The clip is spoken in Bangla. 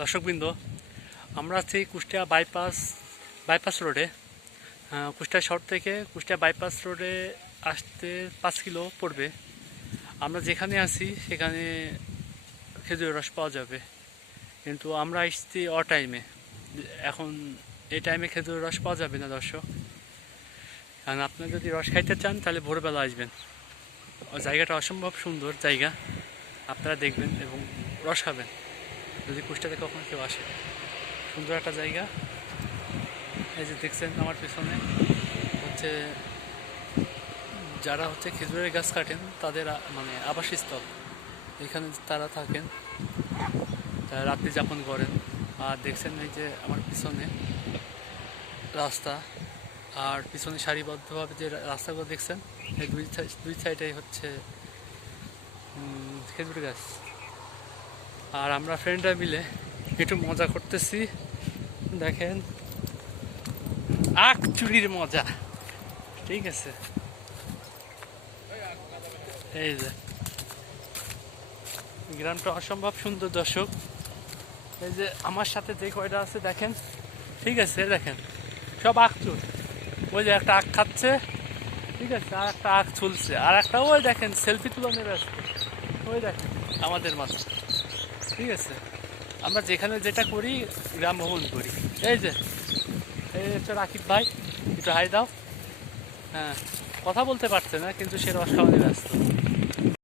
দর্শকবৃন্দ, আমরা আছি কুষ্টিয়া বাইপাস রোডে। কুষ্টিয়া শহর থেকে কুষ্টিয়া বাইপাস রোডে আসতে 5 কিলো পড়বে। আমরা যেখানে আছি সেখানে খেজুরের রস পাওয়া যাবে, কিন্তু আমরা আসছি টাইমে। এখন এই টাইমে খেজুরের রস পাওয়া যাবে না দর্শক। কারণ আপনি যদি রস খাইতে চান তাহলে ভোরবেলা আসবেন। জায়গাটা অসম্ভব সুন্দর জায়গা, আপনারা দেখবেন এবং রস খাবেন যদি কুষ্টিয়াতে কখনো কেউ আসে। সুন্দর একটা জায়গা। এই যে দেখছেন আমার পিছনে হচ্ছে যারা খেজুরের গাছ কাটেন তাদের মানে আবাসস্থল। এখানে তারা থাকেন, তারা রাত্রি যাপন করেন। আর দেখছেন এই যে আমার পিছনে রাস্তা, আর পিছনে সারিবদ্ধভাবে যে রাস্তাগুলো দেখছেন, এই দুই সাইডে হচ্ছে খেজুর গাছ। আর আমরা ফ্রেন্ডরা মিলে একটু মজা করতেছি। দেখেন, আখ চুরির মজা। ঠিক আছে, এই যে গ্রামটা অসম্ভব সুন্দর দর্শক। এই যে আমার সাথে যে কয়টা আছে দেখেন, ঠিক আছে, দেখেন সব আখ চুর। ওই যে একটা আখ খাচ্ছে, ঠিক আছে, আর একটা আখ চুলছে, আর একটা ওই দেখেন সেলফি তুলনের ব্যস্ত। ওই দেখেন আমাদের মাঝে, ঠিক আছে। আমরা যেখানে যেটা করি, গ্রাম ভ্রমণ করি। এই যে এই হচ্ছে রাকিব ভাই, একটু হাই দাও। হ্যাঁ, কথা বলতে পারছে না কিন্তু সে রস খাওয়াতে ব্যস্ত।